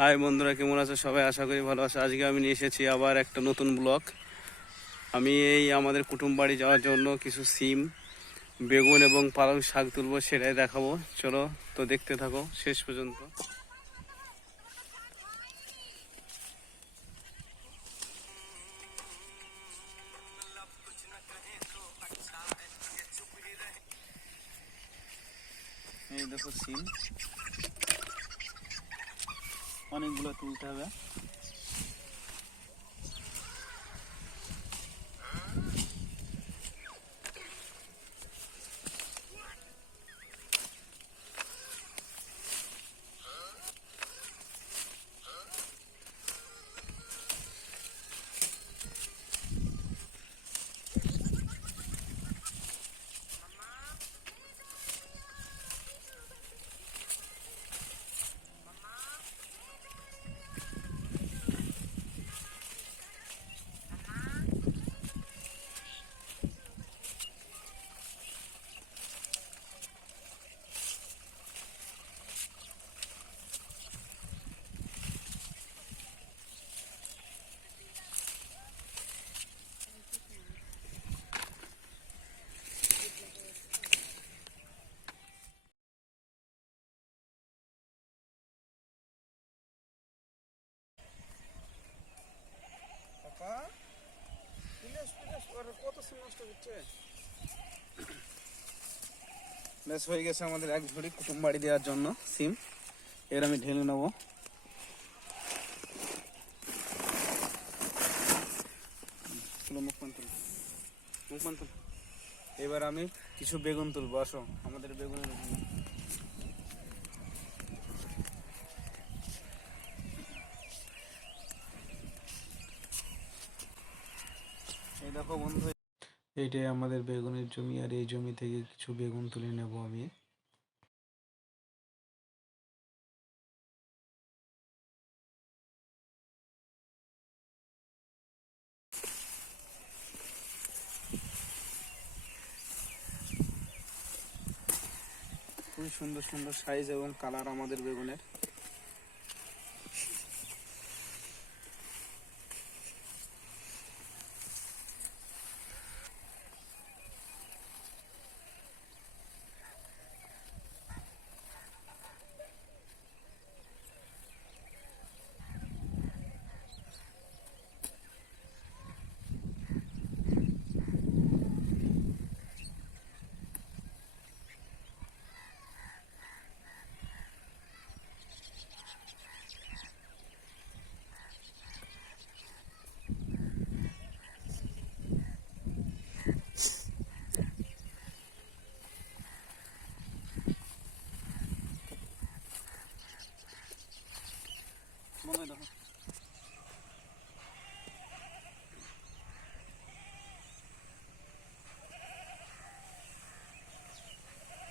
হাই বন্ধুরা, কেমন আছো সবাই? আশা করি ভালো আছো। আজকে আমি নিয়ে এসেছি আবার একটা নতুন ব্লগ। আমি আমাদের কুটুম বাড়ি যাওয়ার জন্য কিছু সিম, বেগুন এবং পালং শাক তুলবো, সেটাই দেখাবো। চলো তো দেখতে থাকো শেষ পর্যন্ত। এই দেখো সিম, অনেকগুলো তুলতে হবে। ব্যাস হয়ে গেছে আমাদের এক ঝুড়ি কুটুম বাড়ি দেওয়ার জন্য সিম। এর আমি ঢেলে নেবো। এবার আমি কিছু বেগুন তুলবো। আসো আমাদের বেগুনের, এই দেখো বন্ধু, এইটাই আমাদের বেগুনের জমি। আর এই জমি থেকে কিছু বেগুন তুলে নেব আমি। খুবই সুন্দর সুন্দর সাইজ এবং কালার আমাদের বেগুনের।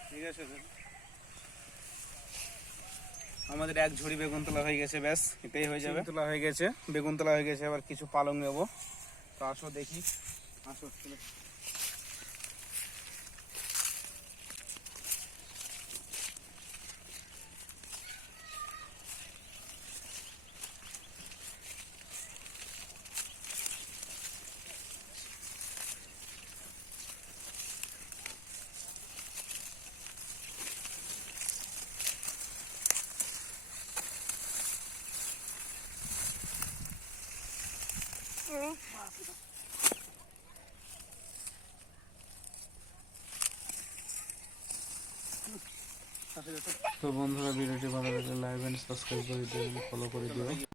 ঠিক আছে, আমাদের এক ঝুড়ি বেগুন তোলা হয়ে গেছে। ব্যাস এটাই হয়ে যাবে। তোলা হয়ে গেছে, বেগুন তোলা হয়ে গেছে। আবার কিছু পালং নেবো। তো আসো দেখি, আসো। তো বন্ধুরা, ভিডিওটি ভালো লাগলে লাইক এন্ড সাবস্ক্রাইব করে দিও, ফলো করে দিও।